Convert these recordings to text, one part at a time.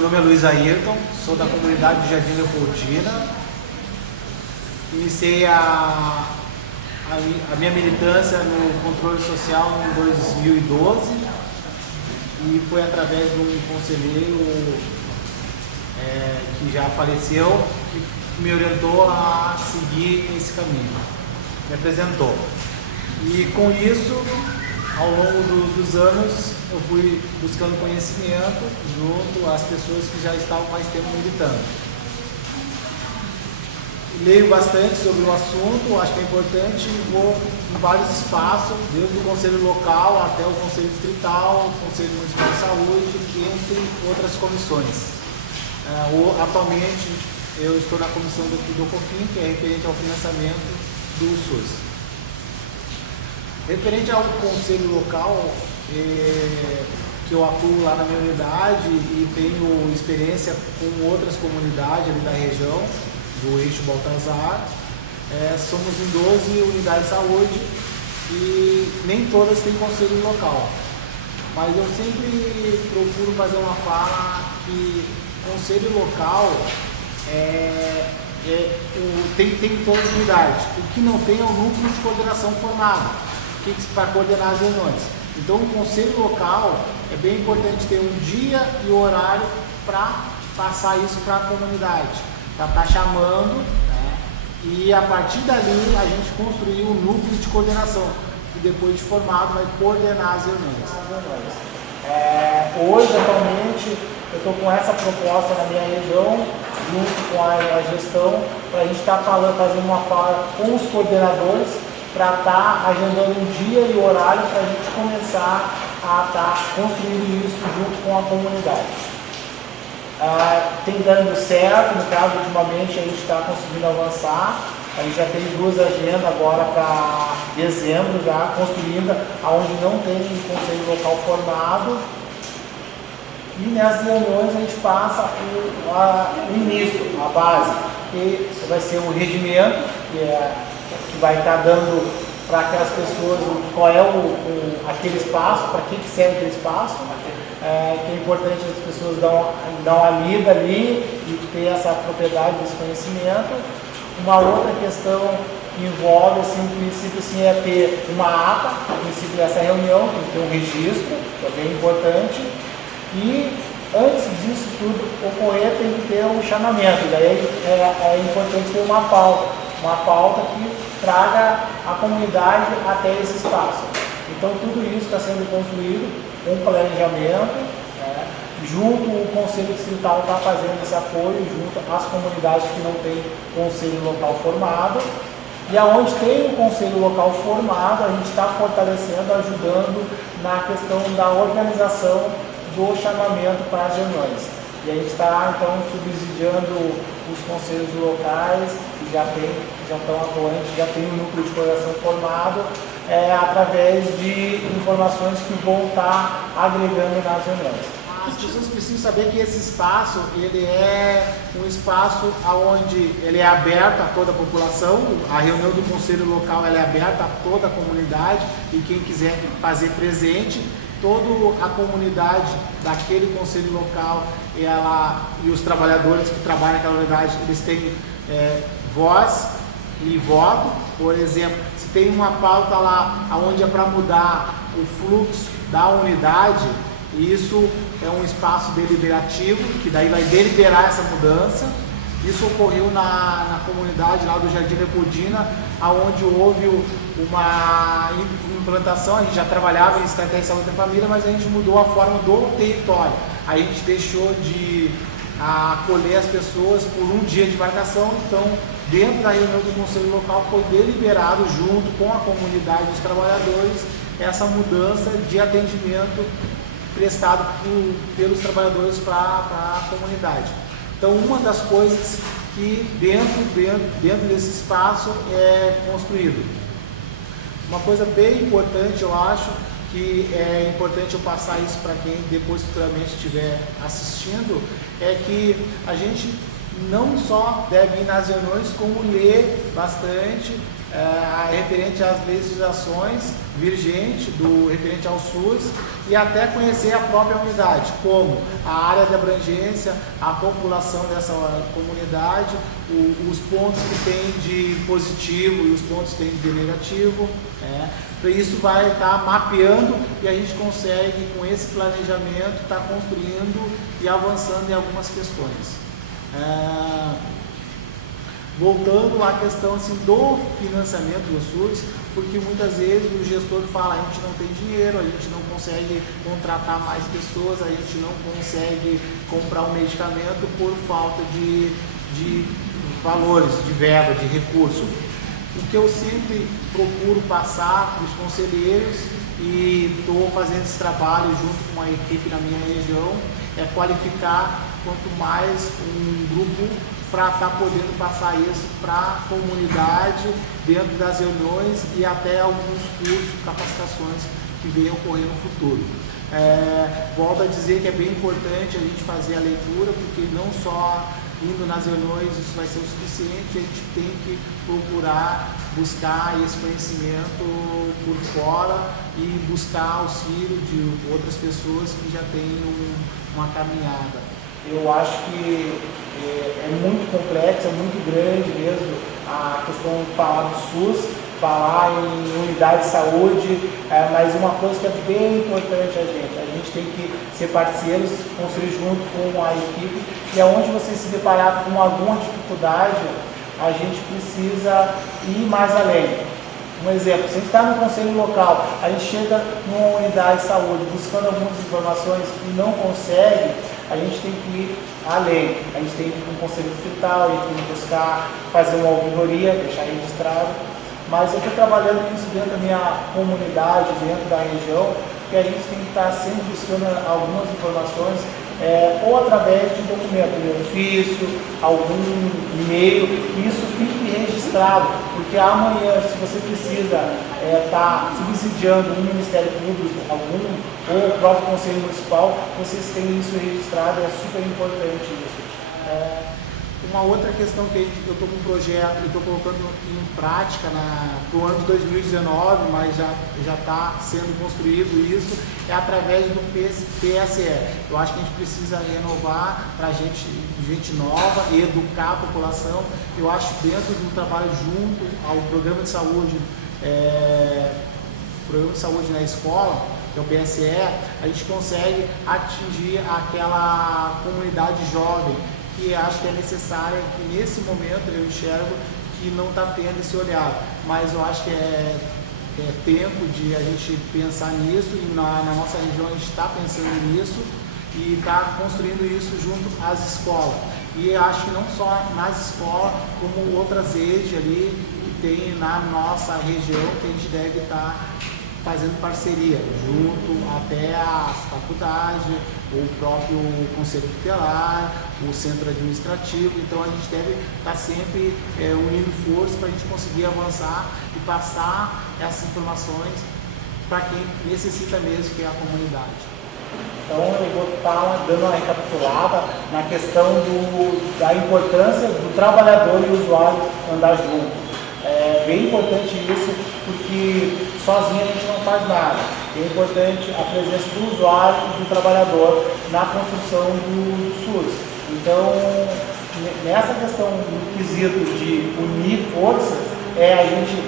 Meu nome é Luiz Ayrton, sou da comunidade de Jardim Leopoldina. Iniciei a minha militância no controle social em 2012 e foi através de um conselheiro que já faleceu, que me orientou a seguir esse caminho, me apresentou. E com isso, ao longo dos anos, eu fui buscando conhecimento junto às pessoas que já estavam mais tempo militando. Leio bastante sobre o assunto, acho que é importante, vou em vários espaços, desde o Conselho Local até o Conselho Distrital, o Conselho Municipal de Saúde, entre outras comissões. Atualmente, eu estou na comissão do COFIN, que é referente ao financiamento do SUS. Referente ao Conselho Local, que eu atuo lá na minha unidade e tenho experiência com outras comunidades ali da região, do Eixo Baltazar, somos em 12 unidades de saúde e nem todas têm conselho local. Mas eu sempre procuro fazer uma fala que conselho local tem em todas as unidades. O que não tem é o núcleo de coordenação formado, para coordenar as reuniões. Então o conselho local é bem importante ter um dia e o horário para passar isso para a comunidade. Para estar chamando, né? E a partir dali a gente construir um núcleo de coordenação, que depois de formado vai coordenar as reuniões. Hoje, atualmente, eu estou com essa proposta na minha região, junto com a gestão, para a gente estar fazendo uma fala com os coordenadores, para estar agendando um dia e horário para a gente começar a estar construindo isso junto com a comunidade. Tem dando certo, no caso, ultimamente a gente está conseguindo avançar. A gente já tem 2 agendas agora para dezembro, já construindo, onde não tem conselho local formado. E nessas reuniões a gente passa o início, a base, que vai ser o regimento, que vai estar dando para aquelas pessoas qual é aquele espaço, para que serve aquele espaço. Que é importante as pessoas dar uma lida ali e ter essa propriedade desse conhecimento. Uma outra questão que envolve, assim, o princípio assim, é ter uma ata, o princípio dessa reunião, tem que ter um registro, que é bem importante, e antes disso tudo ocorrer tem que ter um chamamento, daí é importante ter uma pauta que traga a comunidade até esse espaço. Então tudo isso está sendo construído com planejamento, junto o Conselho Distrital está fazendo esse apoio, junto às comunidades que não têm Conselho Local formado, e aonde tem o Conselho Local formado, a gente está fortalecendo, ajudando na questão da organização do chamamento para as reuniões. E a gente está, então, subsidiando os conselhos locais, que já estão atuantes, já tem um núcleo de coordenação formado, através de informações que vão estar agregando nas reuniões. As pessoas precisam saber que esse espaço, ele é um espaço onde ele é aberto a toda a população, a reunião do conselho local ela é aberta a toda a comunidade e quem quiser fazer presente, toda a comunidade daquele conselho local e os trabalhadores que trabalham naquela unidade, eles têm voz e voto. Por exemplo, se tem uma pauta lá onde é para mudar o fluxo da unidade, isso é um espaço deliberativo, que daí vai deliberar essa mudança. Isso ocorreu na comunidade lá do Jardim Leopoldina, onde houve uma implantação. A gente já trabalhava em estratégia de saúde da família, mas a gente mudou a forma do território. A gente deixou de acolher as pessoas por um dia de marcação. Então, dentro da reunião do Conselho Local foi deliberado, junto com a comunidade dos trabalhadores, essa mudança de atendimento prestado pelos trabalhadores para a comunidade. Então, uma das coisas que dentro desse espaço é construído. Uma coisa bem importante, eu acho, que é importante eu passar isso para quem depois futuramente estiver assistindo, é que a gente não só deve ir nas reuniões, como ler bastante referente às legislações vigentes referente ao SUS e até conhecer a própria unidade, como a área de abrangência, a população dessa comunidade, os pontos que tem de positivo e os pontos que tem de negativo. Isso vai estar mapeando e a gente consegue, com esse planejamento, estar construindo e avançando em algumas questões. Voltando à questão assim, do financiamento do SUS, porque muitas vezes o gestor fala, a gente não tem dinheiro, a gente não consegue contratar mais pessoas, a gente não consegue comprar um medicamento por falta de valores, de verba, de recurso. O que eu sempre procuro passar para os conselheiros, e estou fazendo esse trabalho junto com a equipe na minha região, é qualificar quanto mais um grupo para estar podendo passar isso para a comunidade dentro das reuniões e até alguns cursos, capacitações que venham ocorrer no futuro. Volto a dizer que é bem importante a gente fazer a leitura, porque não só indo nas reuniões isso vai ser o suficiente, a gente tem que procurar buscar esse conhecimento por fora e buscar auxílio de outras pessoas que já têm uma caminhada. Eu acho que é muito complexo, é muito grande mesmo a questão de falar do SUS, falar em unidade de saúde, mas uma coisa que é bem importante a gente tem que ser parceiros, construir junto com a equipe, e aonde você se deparar com alguma dificuldade, a gente precisa ir mais além. Um exemplo, se a gente está no conselho local, a gente chega numa unidade de saúde buscando algumas informações e não consegue, a gente tem que ir além. A gente tem que ir para um conselho distrital, a gente tem que buscar fazer uma ouvidoria, deixar registrado. Mas eu estou trabalhando isso dentro da minha comunidade, dentro da região, que a gente tem que estar sempre buscando algumas informações, ou através de documento, de ofício, algum e-mail, que isso fique registrado, porque amanhã, se você precisa estar subsidiando um Ministério Público, ou o próprio Conselho Municipal, vocês têm isso registrado, é super importante isso. Uma outra questão que eu estou com um projeto e estou colocando em prática para o ano de 2019, mas já está sendo construído isso, é através do PSE. Eu acho que a gente precisa renovar para gente nova e educar a população. Eu acho que dentro do trabalho junto ao programa de saúde, na escola, que é o PSE, a gente consegue atingir aquela comunidade jovem, que acho que é necessária, que nesse momento eu enxergo que não está tendo esse olhar, mas eu acho que é tempo de a gente pensar nisso, e na nossa região a gente está pensando nisso e está construindo isso junto às escolas. E acho que não só nas escolas, como outras redes ali que tem na nossa região, que a gente deve estar fazendo parceria, junto até a faculdade, o próprio Conselho Tutelar, o Centro Administrativo. Então a gente deve estar sempre unindo forças para a gente conseguir avançar e passar essas informações para quem necessita mesmo, que é a comunidade. Então eu vou estar dando uma recapitulada na questão da importância do trabalhador e o usuário andar junto. É bem importante isso, porque sozinho a gente não faz nada. É importante a presença do usuário e do trabalhador na construção do SUS. Então, nessa questão do quesito de unir forças, a gente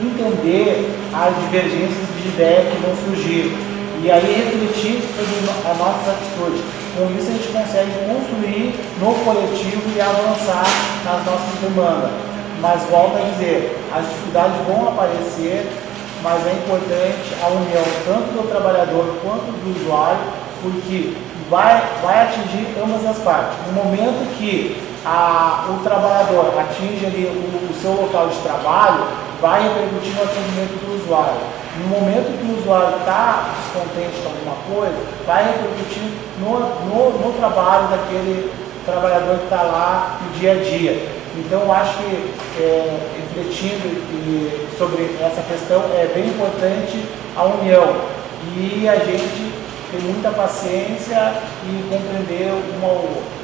entender as divergências de ideia que vão surgir e aí refletir sobre as nossas atitudes. Com isso a gente consegue construir no coletivo e avançar nas nossas demandas. Mas volto a dizer, as dificuldades vão aparecer, mas é importante a união tanto do trabalhador quanto do usuário, porque vai atingir ambas as partes. No momento que o trabalhador atinge ali o seu local de trabalho, vai repercutir no atendimento do usuário. No momento que o usuário está descontente com alguma coisa, vai repercutir no trabalho daquele trabalhador que está lá no dia a dia. Então, eu acho que, refletindo sobre essa questão, é bem importante a união e a gente ter muita paciência e compreender um ao outro.